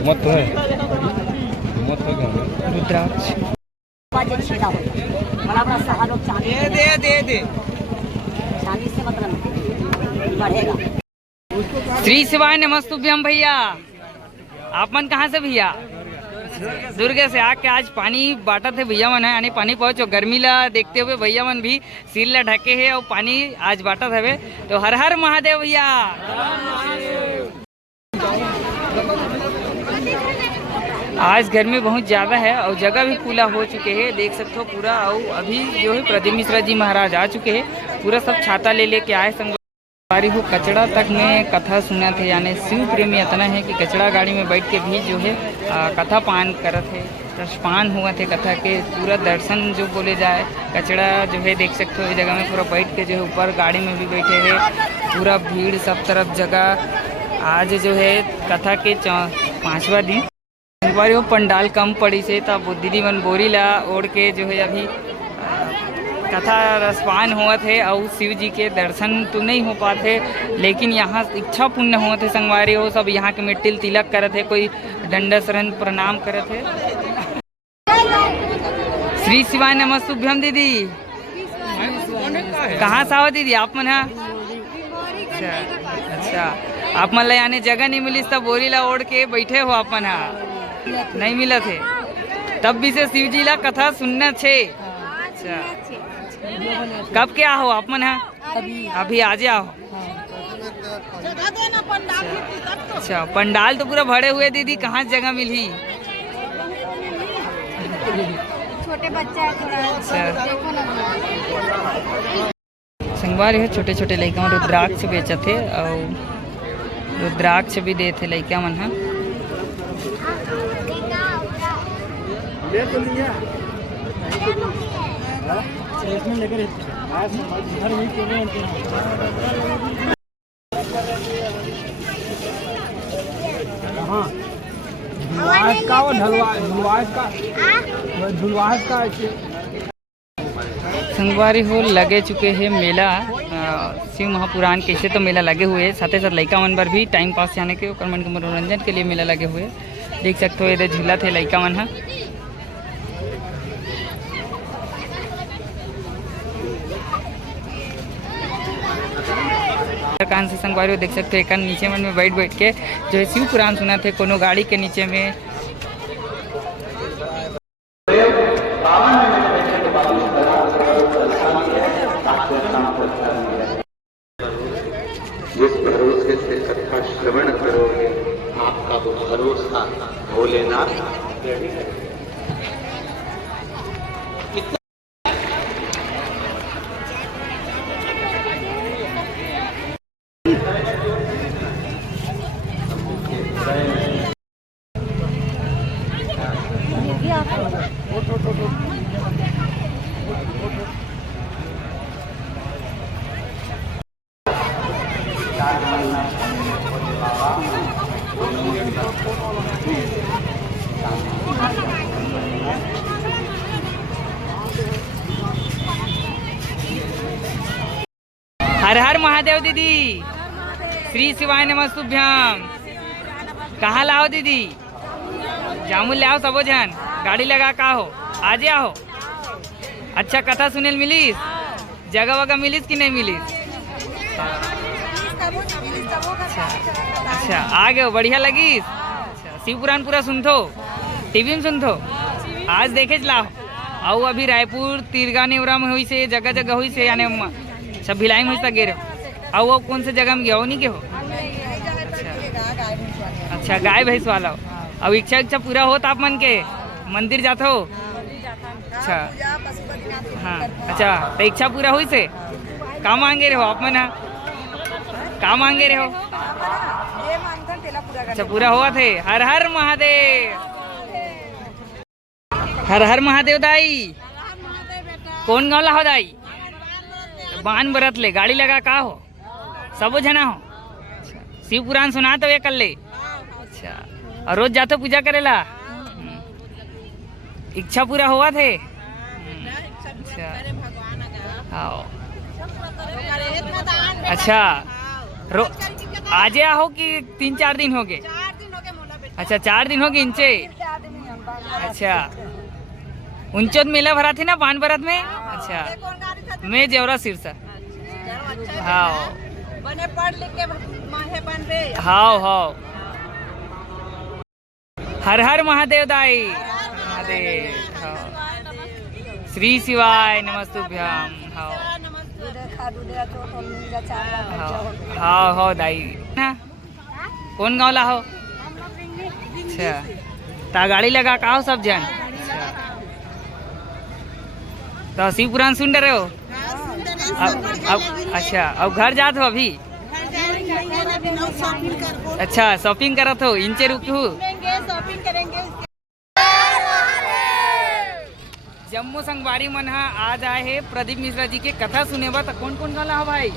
मत है मत है रुद्राक्ष बड़ा बड़ा सहारा चांदी दे चांदी से मतलब बढ़ेगा। श्री शिवाय नमस्तुभ्यम। भैया आप मन कहाँ से भैया? दुर्ग से आके आज पानी बांटा थे भैया मन है, यानी पानी पहुँचो। गर्मी ला देखते हुए भैया मन भी सिर ला ढके है और पानी आज बांटा थे। तो हर हर महादेव भैया। आज गर्मी बहुत ज़्यादा है और जगह भी खुला हो चुके हैं, देख सकते हो पूरा। और अभी जो है प्रदीप मिश्रा जी महाराज आ चुके हैं, पूरा सब छाता ले लेके आए संगवारी हो। कचड़ा तक में कथा सुना थे, यानी शिव प्रेमी इतना है कि कचड़ा गाड़ी में बैठ के भी जो है कथा पान करत है, रसपान हुआ थे कथा के। पूरा दर्शन जो बोले जाए, कचड़ा जो है देख सकते हो इस जगह में पूरा बैठ के जो है ऊपर गाड़ी में भी बैठे हैं। पूरा भीड़ सब तरफ जगह। आज जो है कथा के 5वां दिन संगवारी हो। पंडाल कम पड़ी से तब दीदी मन बोरी ला ओढ़ के जो है अभी कथा रसपान हुआ थे। और शिव जी के दर्शन तो नहीं हो पाते, लेकिन यहाँ इच्छा पुण्य हुआ थे संगवारी हो। सब यहाँ के मिट्टी तिलक करे थे, कोई दंड शरण प्रणाम करे थे। श्री शिवाय नमस्तुभ्यम। दीदी कहाँ से आओ दीदी आप मन? अच्छा, आप मन ला यानी जगह नहीं मिली तब बोरी ला ओढ़ के बैठे हो आप मन? नहीं मिला थे तब भी से शिव जी ला कथा सुनना छे। अच्छा, कब क्या हो आप मन? अभी आज आओ। अच्छा, पंडाल तो पूरा भरे हुए दीदी, कहाँ जगह मिली? छोटे बच्चा है थोड़ा, देखो ना। संगवारी है छोटे छोटे लड़का मन रुद्राक्ष बेचत थे और रुद्राक्ष भी दे थे लड़का मन। हाँ संगवारी हो लगे चुके हैं मेला शिव महापुराण कैसे तो मेला लगे हुए है। साथ ही साथ लड़का मन पर भी टाइम पास जाने के मन के मनोरंजन के लिए मेला लगे हुए है। देख सकते हो इधर झूला थे लड़का मन। कान से संगवारी देख सकते हो, एक नीचे मन में बैठ बैठ के जो है शिव पुराण सुना थे कोनो गाड़ी के नीचे में। जिस भरोसे से कथा श्रवण करोगे आपका वो भरोसा भोलेनाथ। हर हर महादेव दीदी। श्री शिवाय नमस्तुभ्याम। कहाँ लाओ दीदी? जामुन ले आओ सबो जन। गाड़ी लगा का हो आजे आओ। अच्छा कथा सुनेल मिलीस? जगह वगह मिलीस कि नहीं मिलीस? अच्छा आ गए, बढ़िया लगी। अच्छा शिव पुराण पूरा सुनथो? टीवी में सुनथो? आज देखे लाओ। आओ अभी रायपुर तिरगा नेवरा में हुई से जगह जगह हुई से यानी सब भिलाई में हुई गे रहे। आओ कौन से जगह में गया हो नहीं के हो? अच्छा गाय भैंस वाला हो। अब इच्छा पूरा हो आप मन के मंदिर जाते हो? अच्छा हाँ अच्छा तो इच्छा पूरा हुई से का मांगे रहे हो आप मन? का मांगे रहे हो? अच्छा पूरा हुआ थे। हर हर महादेव। हर हर महादेव दाई। कौन गाँव ला हो दाई? बान बरत ले गाड़ी लगा का हो सबो जना हो? अच्छा शिव पुराण सुना तो वे कर ले। अच्छा और रोज जाते पूजा करेला? इच्छा पूरा हुआ थे? अच्छा हाँ अच्छा आजे आओ कि 3-4 दिन हो गए? अच्छा 4 दिन हो गए इंचे। अच्छा उनचोद मेला भरा थी ना पान भरत में? अच्छा मैं जेवरा सिरसा। हाँ हाँ हाँ। हर हर महादेव दाई। महादेव हाँ। श्री शिवाय नमस्तुभ्याम। हाँ हाँ हाँ दाई ना। कौन गाँव ला हो? अच्छा ता गाड़ी लगा का हो सब जन? तो शिव पुराण सुन रहे हो? अब अच्छा अब घर जात हो अभी? अच्छा शॉपिंग करत हो इंचे रुकू? जम्मू संगवारी मन आज आए है प्रदीप मिश्रा जी के कथा सुने बा। तो कौन कौन गाला हो भाई?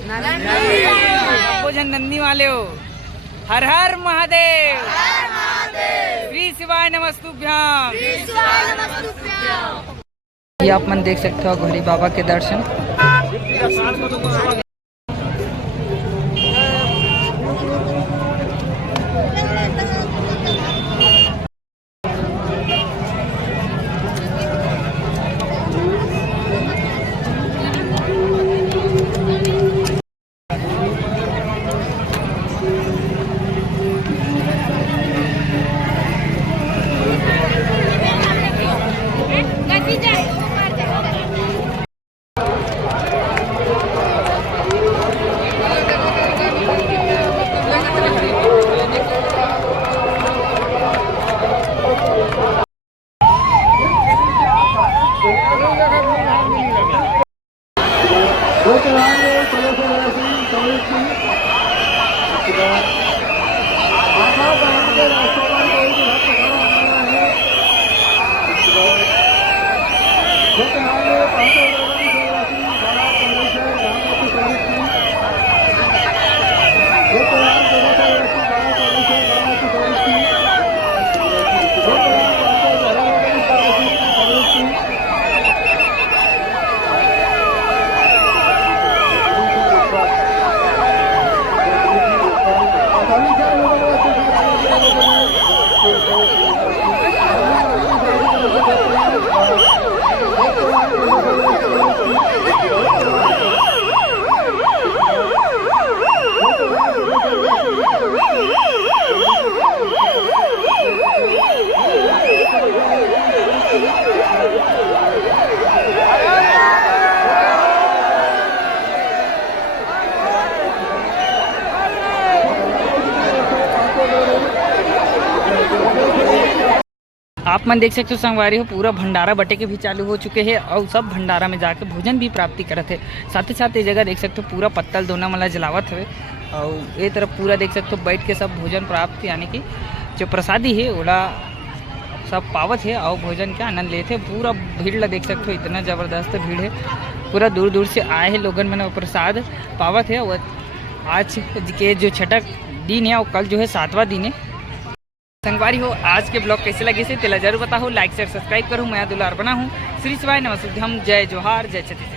वो जन नंदी वाले हो। हर हर महादेव। श्री शिवाय नमस्तुभ्याम। ये आप मन देख सकते हो घोरी बाबा के दर्शन। आप मन देख सकते हो संगवारी हो पूरा भंडारा बटे के भी चालू हो चुके हैं और सब भंडारा में जाके भोजन भी प्राप्ति करत है। साथ ही साथ ये जगह देख सकते हो पूरा पत्तल दोना मला जलावत है और ये तरफ पूरा देख सकते हो बैठ के सब भोजन प्राप्त यानी कि जो प्रसादी है ओला सब पावत है और भोजन के आनंद लेते। पूरा भीड़ ला देख सकते हो इतना ज़बरदस्त भीड़ है। पूरा दूर दूर से आए हैं लोगन मैंने प्रसाद पावत है। और आज के जो छठा दिन है और कल जो है 7वां दिन है। संगवारी हो आज के ब्लॉग कैसे लगे से तेला जरूर बताओ। लाइक शेयर सब्सक्राइब करूँ। मैं दुलार बना हूँ। श्री शिवाय नमस्तुभ्याम। जय जोहार जय छत्तीसगढ़।